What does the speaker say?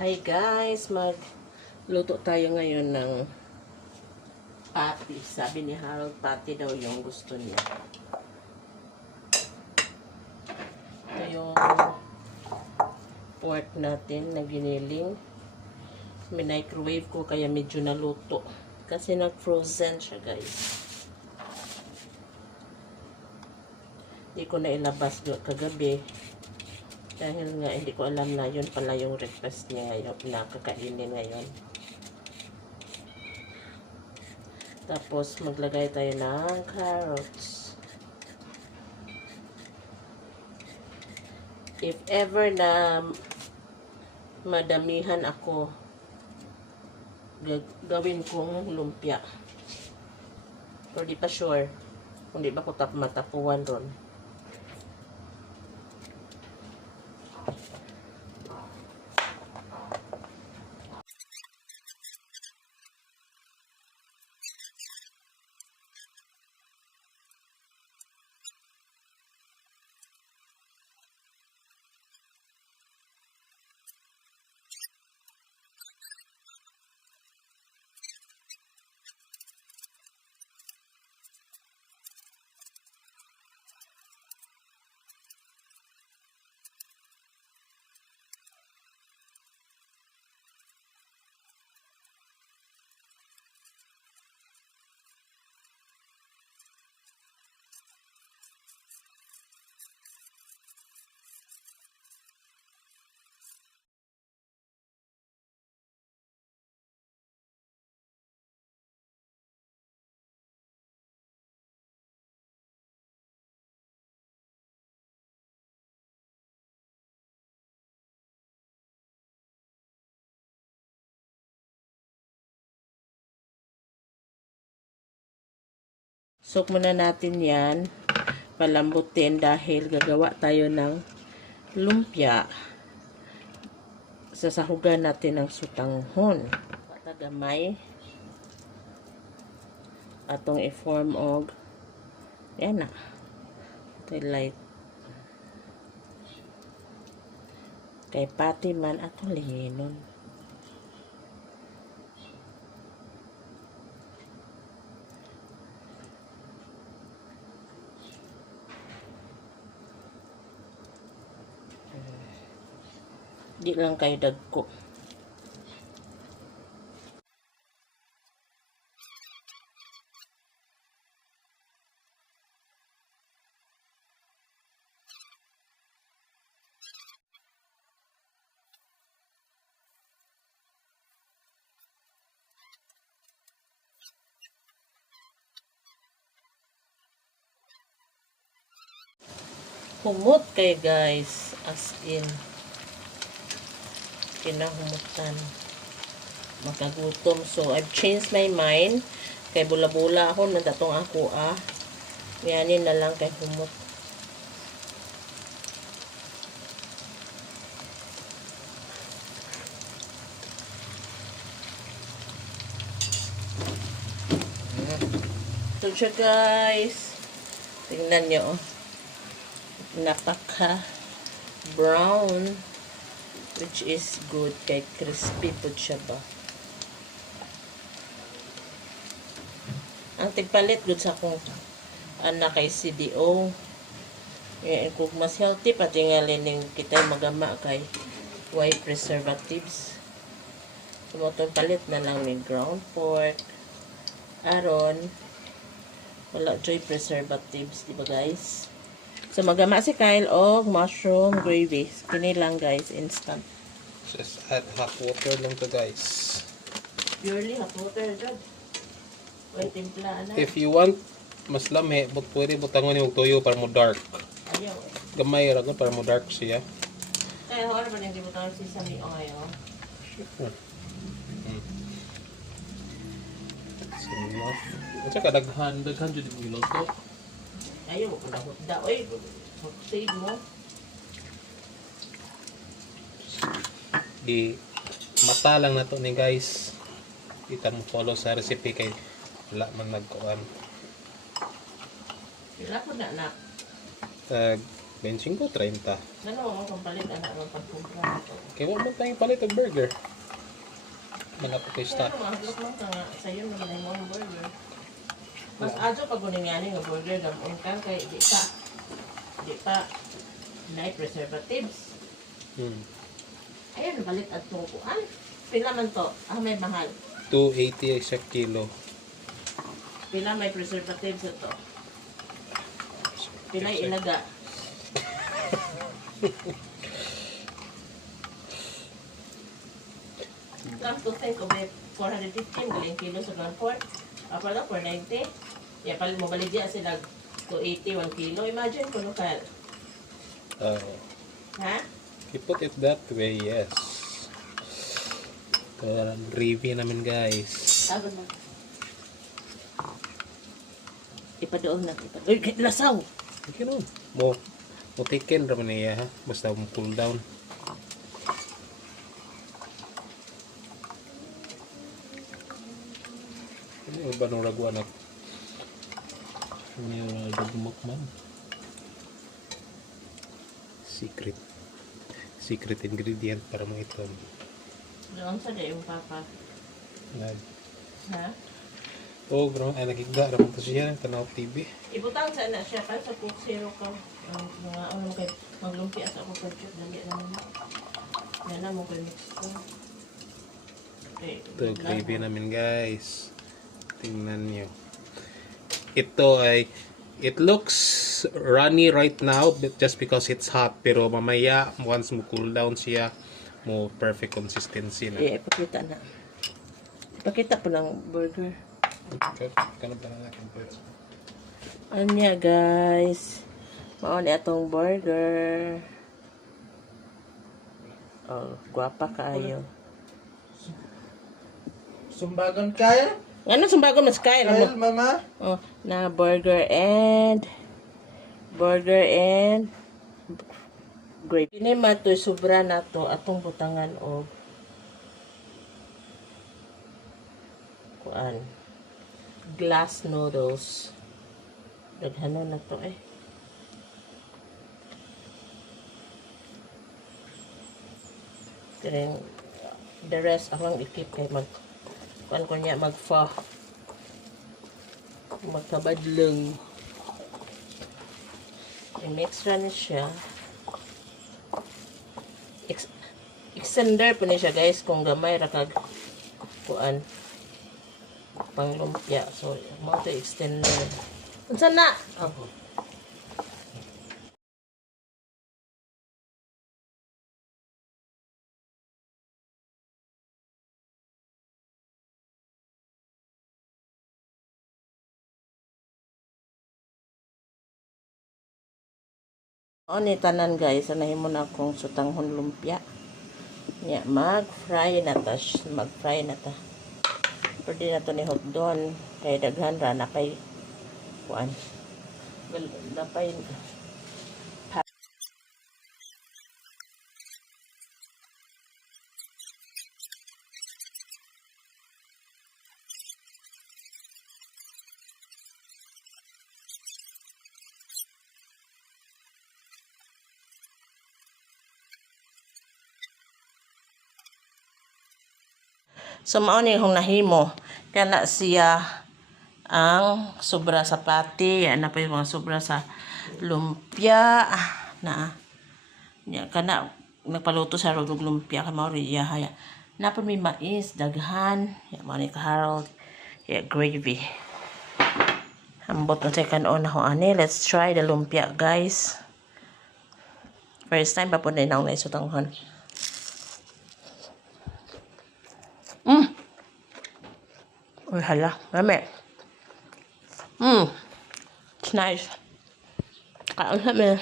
Hi guys, magluto tayo ngayon ng patty. Sabi ni Harold, patty daw yung gusto niya. Ito yung pork natin na giniling. Minicrowave ko kaya medyo naluto. Kasi nag-frozen siya guys. Hindi ko na ilabas kagabi. Dahil nga hindi ko alam na yun pala yung request niya ngayon na kakainin ngayon. Tapos maglagay tayo ng carrots. If ever na madamihan ako, gawin kong lumpia. Pero di pa sure kung di ba ko matapuan ron. Soak muna natin yan, palambutin dahil gagawa tayo ng lumpia. Sasahugan natin ng sutanghon. Patagamay. Atong i-form og yan na. Ito light. Kay pati man atong lingon. Di lang kayo dagko. Humot kayo guys, as in kinahumutan, makagutom. So I've changed my mind, kay bula-bula ako na datong ako ngayanin na lang kay humot. Ito siya guys, tingnan nyo, napaka brown, which is good, kay crispy po siya ba. Ang tigpalit good sa akong anak kay CDO. Kung mas healthy pati nga lining kita magama kay white preservatives. Sumotong palit na lang ni ground pork. Aron wala joy preservatives, di ba guys? So, magama si Kyle og mushroom gravy. Kini lang guys, instant. Just add hot water lang to guys. Purely hot water, Jod. Wait, timpla na. If you want mas lami, pwede butangon yung tuyo para mo dark. Ayaw eh. Gamay ra ko para mo dark siya. Kaya ako naman hindi mo tayo sesame oil. That's enough. At saka daghan jud yung iloto. Ayaw, palahot da. Oy, save mo. Di mata lang na to ni guys. Kita mo follow sa recipe kay wala man nagkuan. Sila ko na. 25, 30. Ano mo kung palit anak mo pagkumpra ito? Kaya wala man tayong palit ng burger. Malapit kay Kaya stock. ano, mahaglok man ka nga sa'yo na ganay mo ang burger. Mas adyo pag uning yan nga burger gamon ka kay di pa na preservatives. Ayun, balik at tungkuan. Pila man to? Ah, may mahal. 280 sa kilo. Pila may preservatives ito. Pila ilaga. Come to think of it, 415 galing kilo sa ground pork. Pala, 490. Ya, palit mo balik diya sila 280, 1 kilo. Imagine kung ano ka. Ha? You put it that way, yes. Review namin guys. Tawag na. Ipadoon na. Uy, lasaw! Okay nun. Mo taken raman niya ha. Basta mo cool down. Ano ba nung raguan ako? Ano yung dagmok man? Secret ingredient para mo ito. Doon sa day yung papa. Ha? Oh, bro, ay nagiga raman to siya tanaw TV. Ibutang sa na siya pa sa Coke Zero ka. Ang mga ano mo kay maglumpia sa ako pag dali na mo. Yan na mo kay mix ko. Okay. Ito gravy namin guys. Tingnan nyo. Ito ay it looks runny right now just because it's hot, pero mamaya once mo cool down siya mo perfect consistency na. Ipakita na. Ipakita po ng burger. Kano ba na natin? Anya guys. Maon atong burger. Oh, guwapa kaayo. Sumbagan kaya? Ano sumbagon mas kaya Kyle, mo? mama? Oh, na burger and gravy. Kini matoy sobra na to atong butangan og kuan glass noodles. Daghanon na to eh. Kaya the rest akong ikip kay kuan ko niya magkabadlong. I-mix ra na siya. Extender po niya siya guys kung gamay ra kag kuan pang lumpia. So, mo to extender. Unsa na? Oh. Ni tanan guys, anahin mo na akong sutanghon lumpia. Nya mag-fry na ta, Pwede na to ni hotdon kay daghan ra na kay kuan. Well, napay So, mao ni kung nahimo. Kana siya ang sobra sa pati. Yan na pa yung mga sobra sa lumpia. Na. Yan, kana nagpaluto sa rugog lumpia. Kamao rin haya. Na pa may mais, daghan. Yan, mao ni ka-Harold. Yan, gravy. Ambot na tayo kanon ako ani. Let's try the lumpia, guys. First time pa po na inaw na isutanghan. Uy, hala. Mami. It's nice. Kaon namin.